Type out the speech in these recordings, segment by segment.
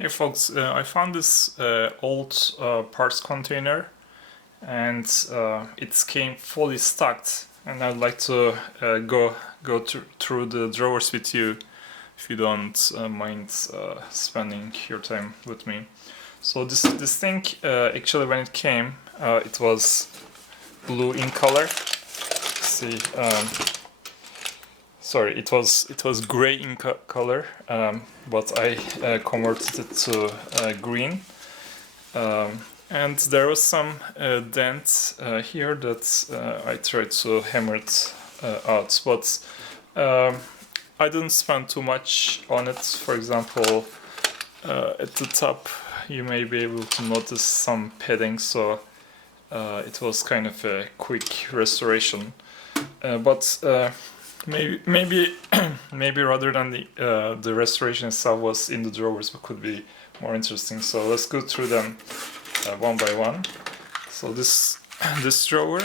Hey folks, I found this old parts container and it came fully stocked, and I'd like to go through the drawers with you if you don't mind spending your time with me. So this thing actually when it came it was blue in color. See, sorry, it was gray in color, but I converted it to green. And there was some dent here that I tried to hammer it out, but I didn't spend too much on it. For example, at the top you may be able to notice some padding, so it was kind of a quick restoration. But maybe maybe rather than the restoration itself was in the drawers, but could be more interesting. So let's go through them one by one. So this drawer,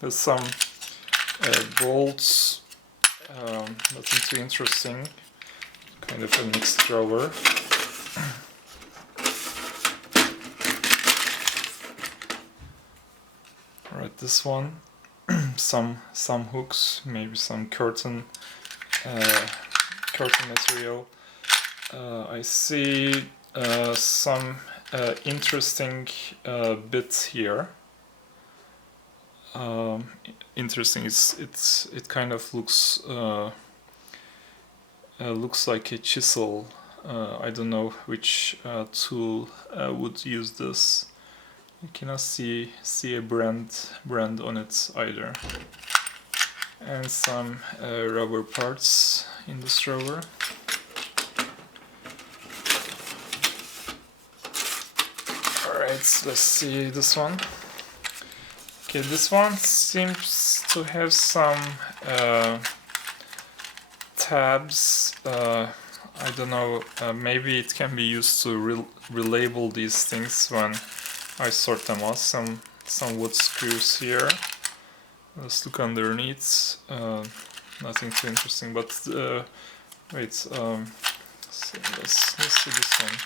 there's some bolts, nothing too interesting, kind of a mixed drawer. Alright, this one, some hooks, maybe some curtain material. I see some interesting bits here. Interesting. It kind of looks like a chisel. I don't know which tool would use this. You cannot see a brand on it either. And some rubber parts in this drawer. Alright, let's see this one. Okay, this one seems to have some tabs. I don't know, maybe it can be used to relabel these things when I sort them out. Some wood screws here. Let's look underneath. Nothing too interesting, but wait. So let's see this one.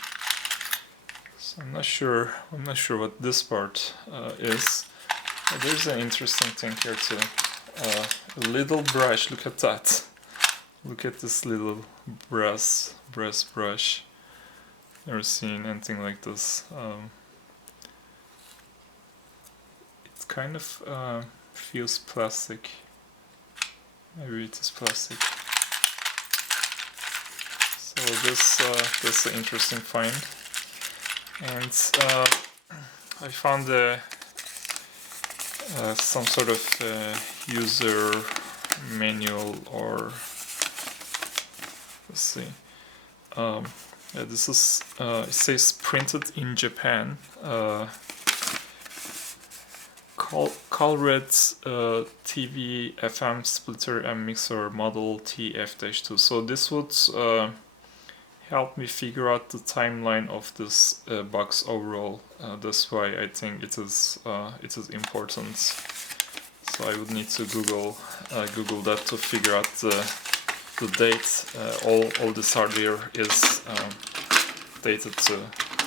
So I'm not sure what this part is. There's an interesting thing here too. A little brush. Look at that. Look at this little brass brush. Never seen anything like this. It kind of feels plastic. Maybe it is plastic. So this is an interesting find. And I found some sort of user manual, or let's see. Yeah, this is it says printed in Japan. Colred TV FM splitter and mixer model TF-2. So this would help me figure out the timeline of this box overall. That's why I think it is important. So I would need to Google that to figure out the date all this hardware is dated to,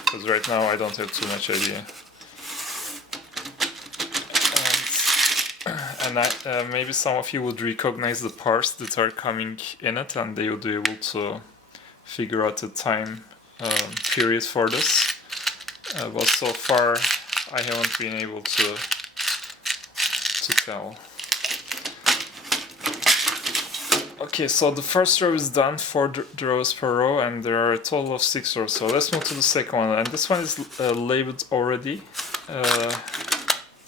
because right now I don't have too much idea. And maybe some of you would recognize the parts that are coming in it, and they would be able to figure out the time period for this. But so far I haven't been able to tell. Okay, so the first row is done, 4 rows per row, and there are a total of 6 rows. So let's move to the second one, and this one is labeled already.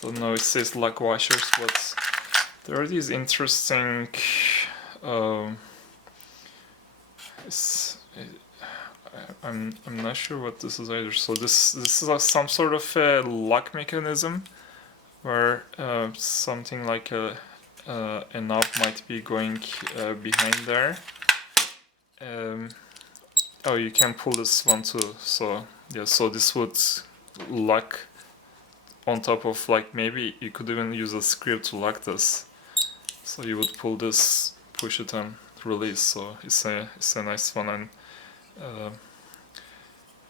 Don't know, it says lock washers, but there are these interesting I'm not sure what this is either. So this is some sort of a lock mechanism where something like a knob might be going behind there. Oh, you can pull this one too. So yeah, so this would lock on top of, like, maybe you could even use a screw to lock this. So you would pull this, push it, and release. So it's a nice one. And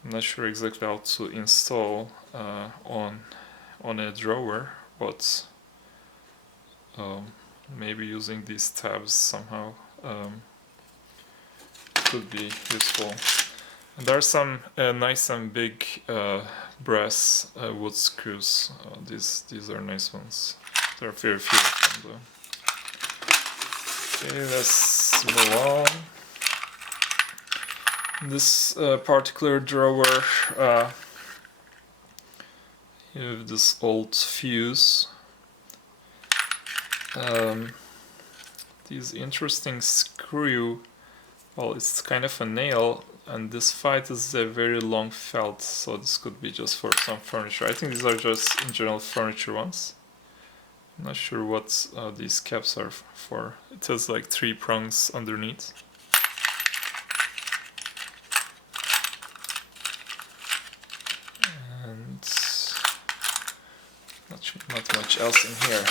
I'm not sure exactly how to install on a drawer, but maybe using these tabs somehow could be useful. And there are some nice and big brass wood screws. These are nice ones. There are very few of them though. Okay, let's move on. This particular drawer, you have this old fuse. These interesting screw. Well, it's kind of a nail, and this fight is a very long felt, so this could be just for some furniture. I think these are just in general furniture ones. I'm not sure what these caps are for. It has like 3 prongs underneath. And not much else in here.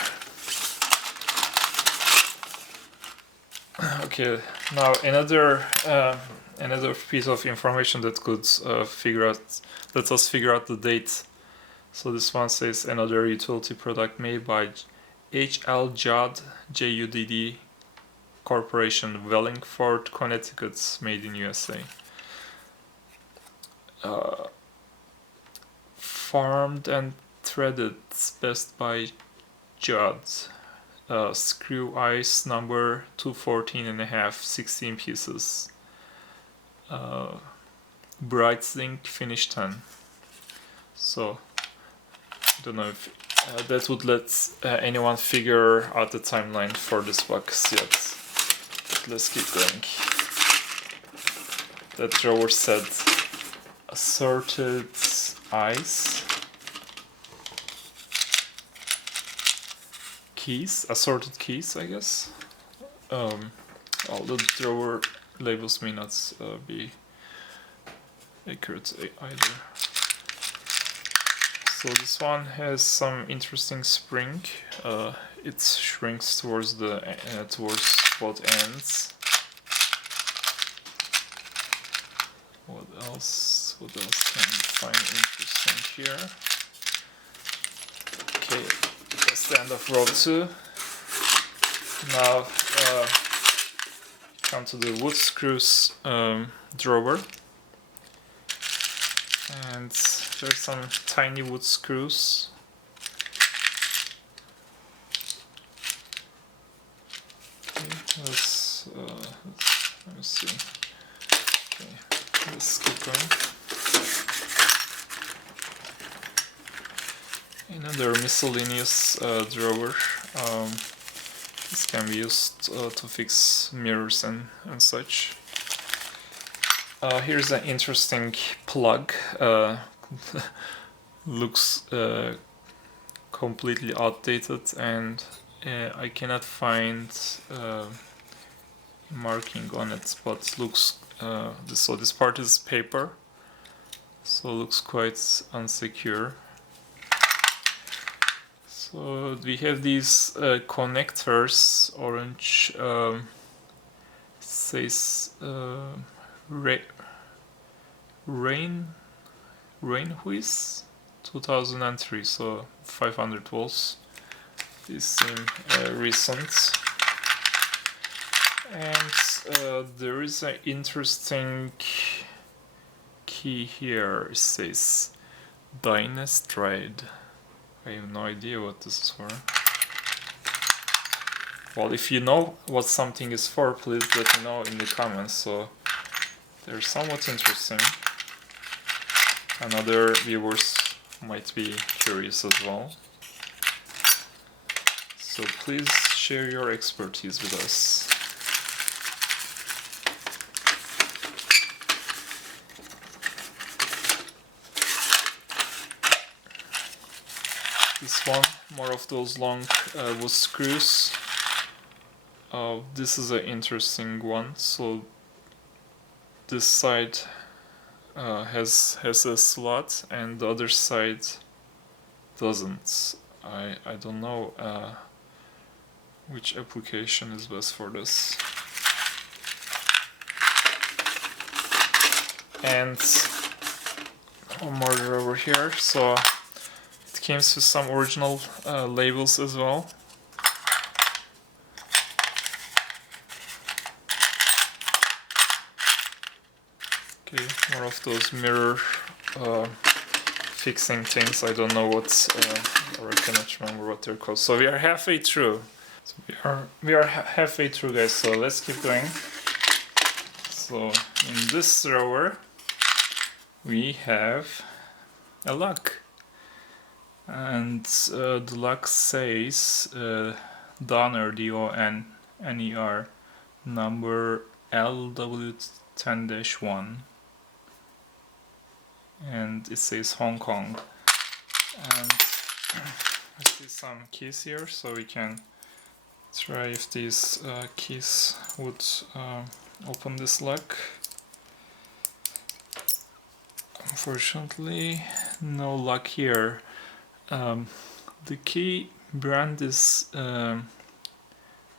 Okay, now another piece of information that could let us figure out the date. So this one says another utility product made by H.L. Judd, J-U-D-D Corporation, Wallingford, Connecticut, made in USA. Farmed and threaded best by Judd. Screw ice number 214.5, 16 pieces. Bright zinc finish 10. So I don't know if that would let anyone figure out the timeline for this box yet. But let's keep going. That drawer said assorted ice. Keys, assorted keys, I guess. All the drawer labels may not be accurate either. So this one has some interesting spring. It shrinks towards towards both ends. What else can we find interesting here? Okay, that's the end of row 2. Now come to the wood screws drawer. And there's some tiny wood screws. Okay, let me see. Okay, let's keep going. Another miscellaneous drawer. This can be used to fix mirrors and such. Here's an interesting plug. Looks completely outdated, and I cannot find marking on it, but looks so this part is paper, so looks quite unsecure. So we have these connectors, orange, says Rainhuis 2003, so 500 volts. These seem recent. And there is an interesting key here. It says Dynastride. I have no idea what this is for. Well, if you know what something is for, please let me know in the comments. So they're somewhat interesting, and other viewers might be curious as well. So please share your expertise with us. This one, more of those long wood screws. This is an interesting one. So this side has a slot, and the other side doesn't. I don't know which application is best for this. And one more drawer here. So it comes with some original labels as well. Okay, more of those mirror fixing things. I don't know what, or I cannot remember what they're called. So we are halfway through. So we are halfway through, guys. So let's keep going. So in this drawer we have a lock, and the lock says Donner, DONNER, number LW10-1, and it says Hong Kong. And I see some keys here, so we can try if these keys would open this lock. Unfortunately, no luck here. The key brand is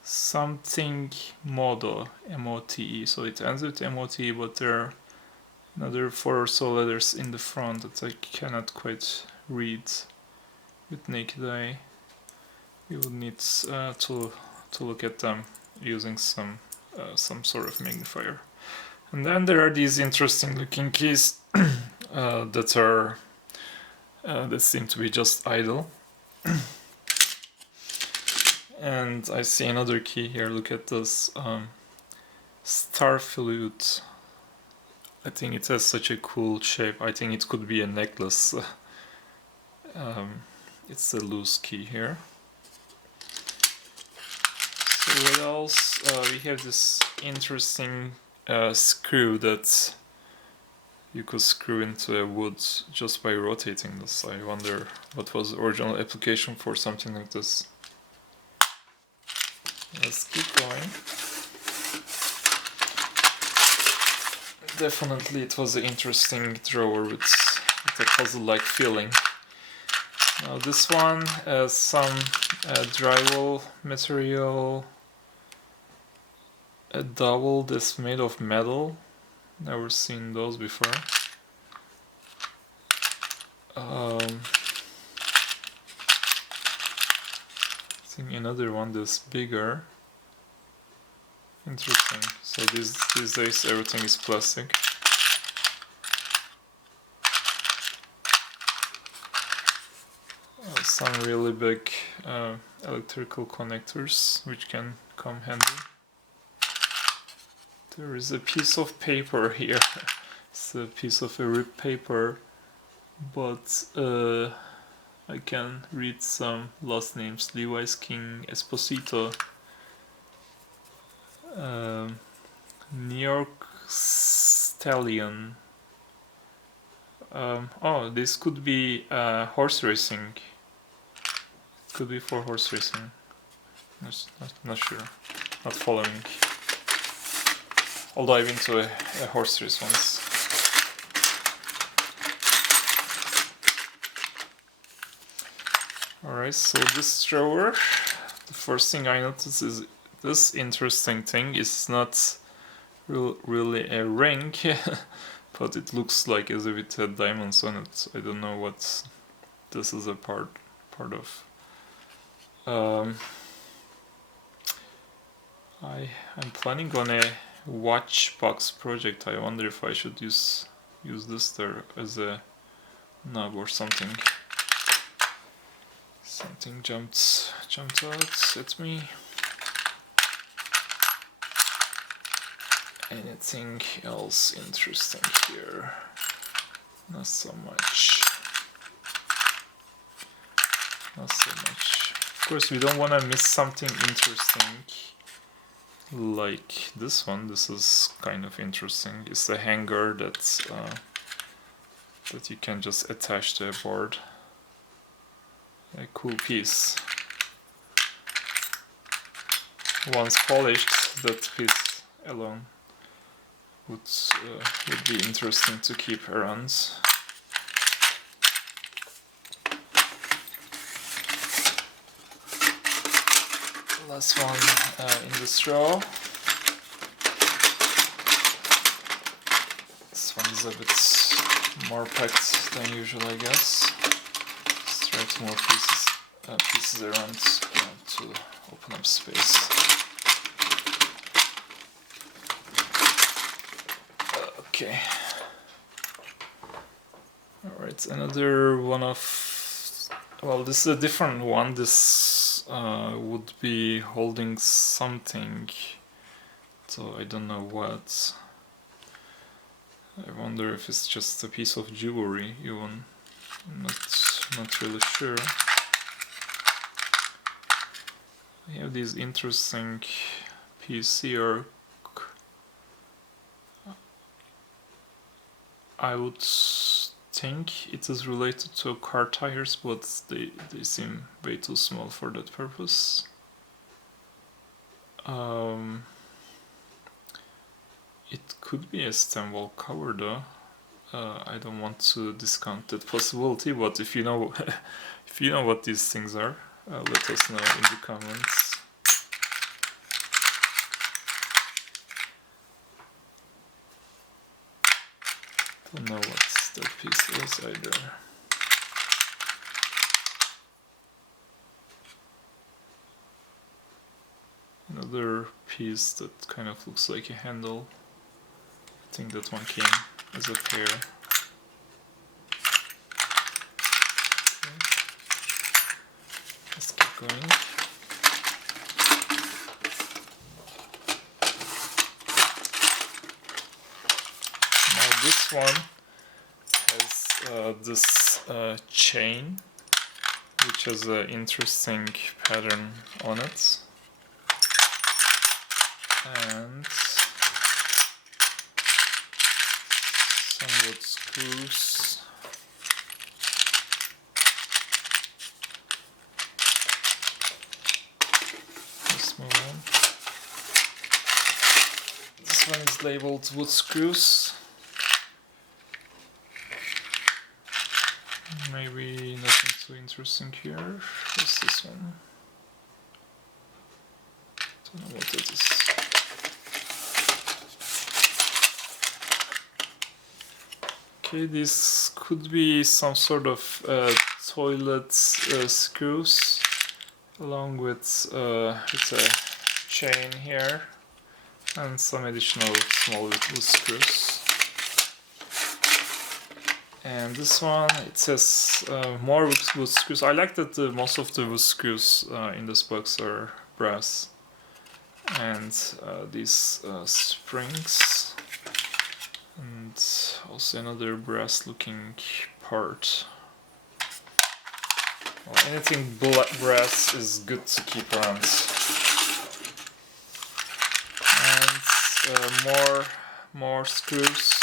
something Modo, MOTE. So it ends with MOTE, but there are another 4 or so letters in the front that I cannot quite read with naked eye. We would need to look at them using some sort of magnifier. And then there are these interesting looking keys that seem to be just idle. And I see another key here. Look at this star flute. I think it has such a cool shape. I think it could be a necklace. It's a loose key here. So what else? We have this interesting screw that you could screw into a wood just by rotating this. I wonder what was the original application for something like this. Let's keep going. Definitely it was an interesting drawer with a puzzle-like feeling. Now this one has some drywall material, a dowel that's made of metal. Never seen those before. I think another one that's bigger. Interesting. So these days everything is plastic. Some really big electrical connectors which can come handy. There is a piece of paper here. It's a piece of a ripped paper, but I can read some last names: Levi's, King, Esposito, New York Stallion. Oh, this could be horse racing. It could be for horse racing. Not sure. Not following. Although I've been to a horse race once. Alright, so this drawer, the first thing I notice is this interesting thing. It's not really a ring, but it looks like as if it had diamonds on it. I don't know what this is a part of. I'm planning on a watch box project. I wonder if I should use this there as a knob or something. Something jumped out at me. Anything else interesting here? Not so much. Of course, we don't want to miss something interesting like this one. This is kind of interesting. It's a hanger that you can just attach to a board. A cool piece. Once polished, that piece alone would be interesting to keep around. Last one in this row. This one is a bit more packed than usual, I guess. Let's try to more pieces around to open up space. Okay. Alright, another one of... Well, this is a different one. This would be holding something. So I don't know what. I wonder if it's just a piece of jewelry even. I'm not really sure. I have these interesting piece here. I would think it is related to car tires, but they seem way too small for that purpose. It could be a stem wall cover though. I don't want to discount that possibility, but if you know if you know what these things are, let us know in the comments. Don't know what that piece is either. Another piece that kind of looks like a handle. I think that one came as a pair. Okay. Let's keep going. Now this one has this chain, which has an interesting pattern on it. And somewhat screws. Let's move on. This one is labeled wood screws. Maybe nothing too interesting here. What's this one? Don't know what that is. Okay, this could be some sort of toilet screws, along with it's a chain here and some additional small little screws. And this one, it says more wood screws. I like that most of the wood screws in this box are brass. And these springs. And also another brass looking part. Well, anything brass is good to keep around. And more screws.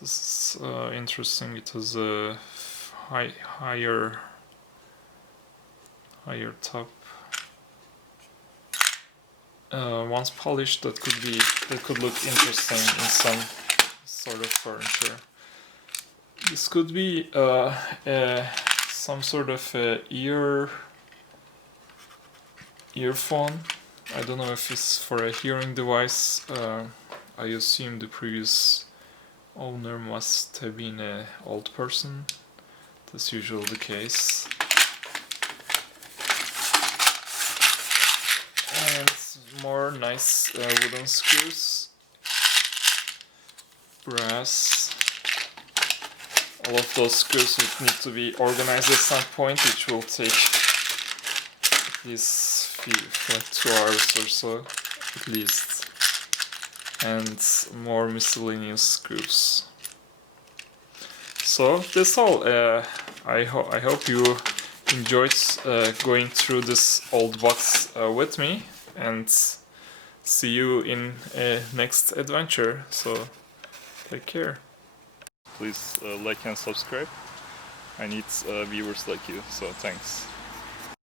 This is interesting. It has a higher top. Once polished, that could look interesting in some sort of furniture. This could be some sort of earphone. I don't know if it's for a hearing device. I assume the previous owner must have been an old person. That's usually the case. And more nice wooden screws, brass. All of those screws would need to be organized at some point, which will take at least 2 hours or so, at least. And more miscellaneous screws. So that's all. I hope you enjoyed going through this old box with me, and see you in next adventure. So take care. Please like and subscribe. I need viewers like you, so thanks.